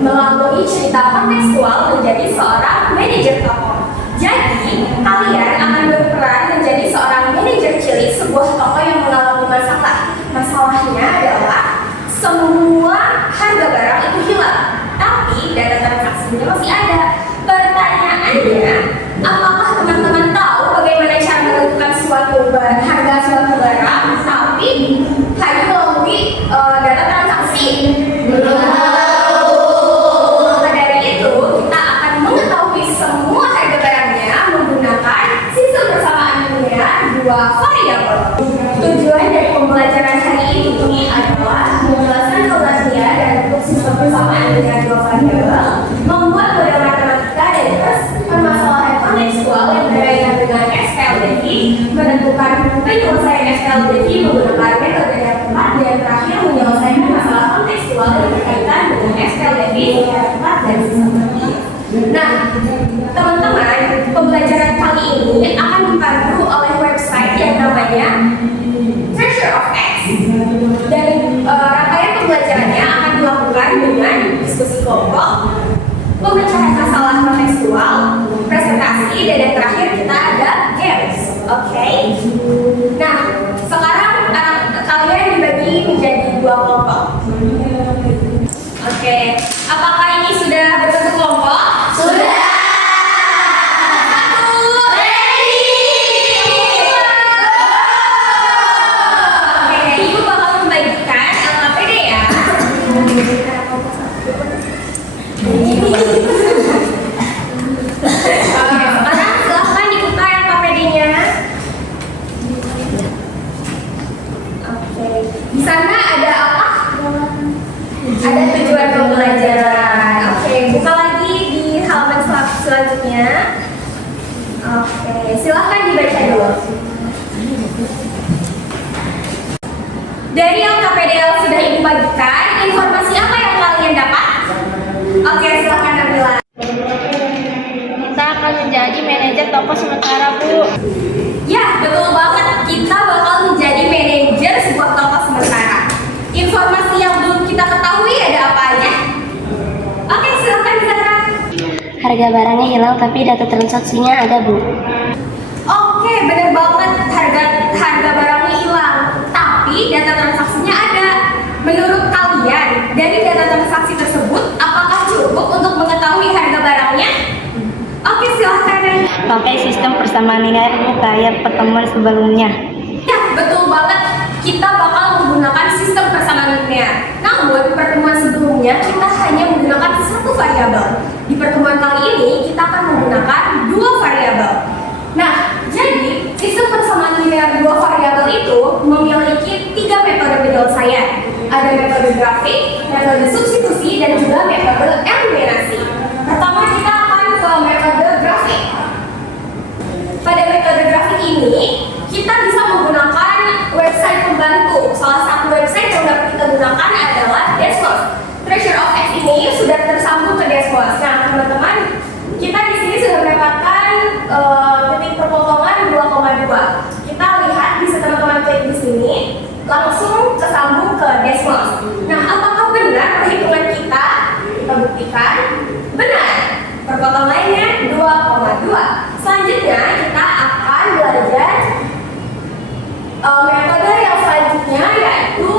melalui cerita kontekstual menjadi seorang manajer toko. Jadi, kalian akan berperan menjadi seorang manajer cilik sebuah toko yang mengalami masalah. Masalahnya adalah semua harga barang itu hilang, tapi data transaksinya masih ada. Pertanyaannya, apakah teman-teman tahu bagaimana cara menentukan harga suatu barang, tapi hanya melalui data transaksi? Maka dari itu, kita akan mengetahui semua harga barangnya menggunakan sistem persamaan linear dua variabel. Tujuan dari pembelajaran hari ini adalah menjelaskan keberhasilan dan bentuk sistem persamaan linear dua variabel, membuat model matematika dari permasalahan kontekstual yang berkaitan dengan SPLDV, menentukan penyelesaian SPLDV menggunakan metode yang tepat, dan terakhir menyelesaikan masalah kontekstual yang berkaitan dengan SPLDV secara tepat dan sistematis. Nah, teman-teman, pembelajaran kali ini akan dipandu oleh website yang namanya Treasure of X. Dan rangkaian pembelajarannya akan dilakukan dengan diskusi kelompok, pemecahan masalah kontekstual, presentasi, dan yang terakhir kita ada games. Oke? Nah, sekarang kalian dibagi menjadi dua kelompok. Oke, apakah ini sudah berbentuk kelompok? Sudah. Sekarang silahkan dibuka LKPD-nya. Oke, di sana ada apa? Ada tujuan pembelajaran. Oke, buka lagi di halaman selanjutnya. Oke, silahkan dibaca dulu. Dari LKPD yang sudah ibu bagikan, informasi apa yang kalian dapat? Oke, silahkan Nabila. Kita akan menjadi manajer toko sementara, Bu. Ya, betul banget. Kita bakal menjadi manajer sebuah toko sementara. Informasi yang belum kita ketahui ada apa aja? Oke, silahkan Zara. Harga barangnya hilang tapi data transaksinya ada, Bu. Oke, benar banget. Harga barangnya hilang, tapi data transaksinya ada. Menurut kalian, dari data transaksi tersebut, apakah cukup untuk mengetahui harga barangnya? Oke, silahkan. Pakai sistem persamaan linear, Bu, kayak pertemuan sebelumnya. Ya, betul banget. Kita bakal menggunakan sistem persamaan linear. Namun, pertemuan sebelumnya kita hanya menggunakan satu variabel. Di pertemuan kali ini, kita akan menggunakan dua variabel. Nah, jadi sistem persamaan linear dua variabel itu memiliki tiga metode penyelesaian. Ada metode grafik, metode substitusi, dan juga metode eliminasi. Pertama, kita akan ke metode grafik. Pada metode grafik ini, kita bisa menggunakan website pembantu. Salah satu website yang dapat kita gunakan adalah Desmos. Treasure of X ini sudah tersambung ke Desmos. Nah, teman-teman, kita di sini sudah mendapatkan titik perpotongan 2,2. Kita lihat, bisa teman-teman klik di sini, langsung tersambung ke Desmos. Nah, apakah benar perhitungan kita? Kita buktikan. Benar. Perpotongannya 2,2. Selanjutnya, kita akan belajar metode yang selanjutnya, yaitu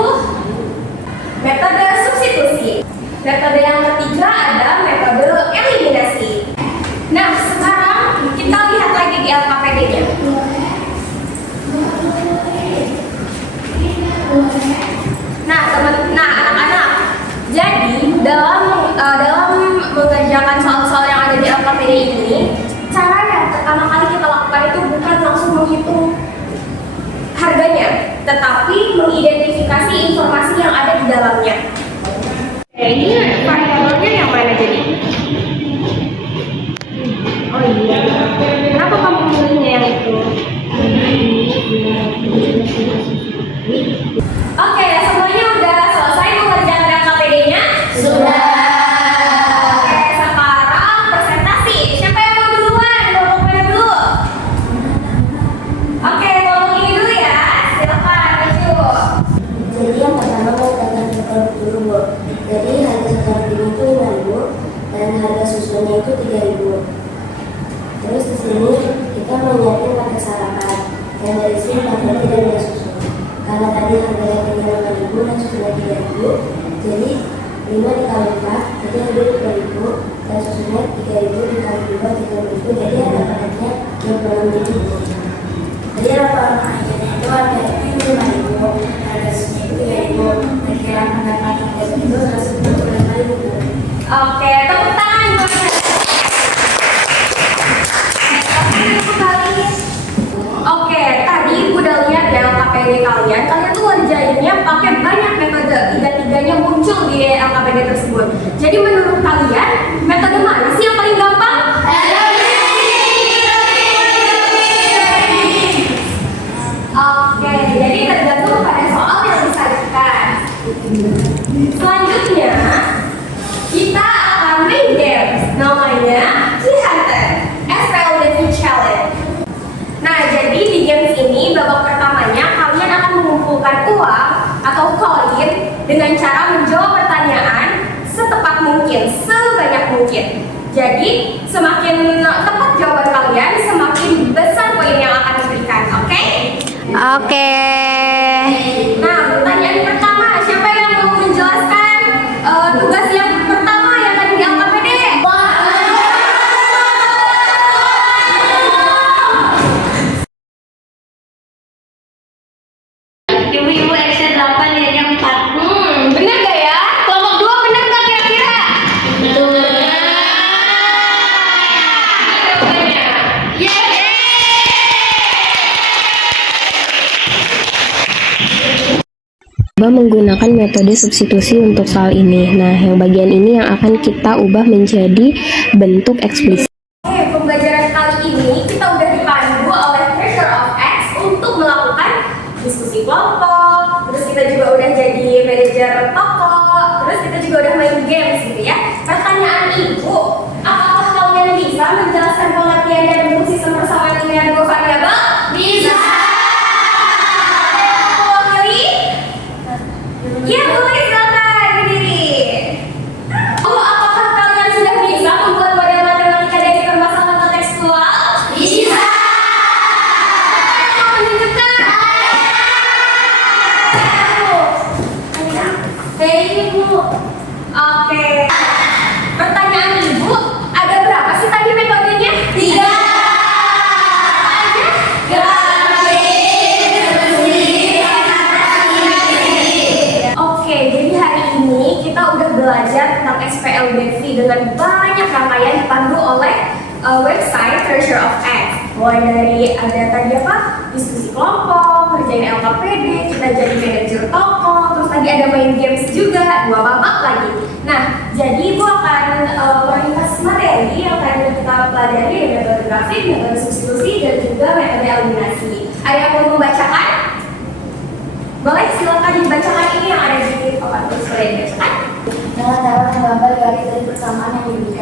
metode substitusi. Metode yang ketiga ada metode eliminasi. Nah, sekarang kita lihat lagi di LKPD-nya. Nah, anak-anak, jadi dalam mengerjakan soal-soal yang ada di LKPD ini, cara yang pertama kali kita lakukan itu bukan langsung menghitung harganya, tetapi mengidentifikasi informasi yang ada di dalamnya. Ini variabelnya yang mana jadi? Oh iya, kenapa kamu memilihnya yang itu? Oke, semuanya udah selesai mengerjakan LKPD-nya? Sudah. Oke, sekarang presentasi. Siapa yang mau duluan? Bawa mana dulu? Oke, ngomong ini dulu ya. Silakan, maju. Jadi yang pertama mau tentang dulu, Bu. Jadi harga sekarang ini dan harga susunya itu 3.000. Terus di sini kita menyiapkan paket sarapan yang berisi 4 roti dan 2 susu. Karena tadi harganya 3.000 dan susunya 3.000, jadi 5 dikali 4 jadi ada 2.000 dan susunya 3.000 dikali 2 30.000, jadi ada paketnya 26.000. Jadi apa harganya itu harga 5.000, harga susunya itu 3.000, dan kira pendapat harga itu 125.000. Oke, tepuk tangan buat saya. Oke, tadi Ibu udah lihat ya LKPD kalian. Kalian tuh ngerjainnya pakai banyak metode. Tiga-tiganya muncul di LKPD tersebut. Jadi menurut kalian, metode mana sih yang paling gampang? Oke, jadi tergantung pada soal yang disajikan. Selanjutnya, kita akan main games. Namanya Key Hunter SPLDV Challenge. Nah, jadi di games ini babak pertamanya kalian akan mengumpulkan uang atau koin dengan cara menjawab pertanyaan setepat mungkin, sebanyak mungkin. Jadi, semakin tepat jawaban kalian, semakin besar poin yang akan diberikan, oke? Oke. Nah, pertanyaan pertama, siapa yang mau menjelaskan tugas yang pertama yang tadi di LKPD? Ibu-ibu action 8 dan yang 4. Bener gak ya? Kelompok 2 bener gak kira-kira? Betul. Coba menggunakan metode substitusi untuk soal ini. Nah, yang bagian ini yang akan kita ubah menjadi bentuk eksplisit. Oke, pembelajaran kali ini kita udah dipandu oleh Treasure of X untuk melakukan diskusi kelompok, terus kita juga udah jadi manajer toko, terus kita juga udah main games gitu ya. Pertanyaan Ibu, apakah kalian bisa menjelaskan pengertian dan bentuk sistem persamaan linear dua variabel? Bisa! Ada yang mau mewakili? Ya, boleh silakan berdiri. Oh, apakah kalian sudah bisa membuat model matematika dari permasalahan kontekstual? Bisa. Siapa yang mau menunjukkan? Hei, Ibu. Oke. Pertanyaan Ibu, ada berapa sih tadi metodenya? 3. Oke, jadi hari ini kita udah belajar tentang SPLDV dengan banyak rangkaian dipandu oleh website Treasure of X. Mulai dari ada tadi apa? Diskusi kelompok, kerjain LKPD, kita jadi manajer toko, terus tadi ada main games juga, 2 babak lagi. Nah, jadi Ibu akan meringkas materi yang tadi udah kita pelajari, ada metode grafik, metode substitusi, dan juga metode eliminasi. Ada yang mau membacakan? Boleh, silakan dibacakan ini yang ada di papan tulis. Boleh dibacakan? Dengan cara menggambar garis dari persamaan yang diberikan.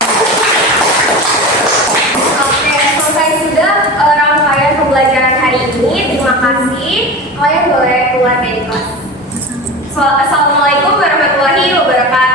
Oke, selesai sudah rangkaian pembelajaran hari ini. Terima kasih. Kalian boleh keluar dari kelas. Assalamualaikum warahmatullahi wabarakatuh.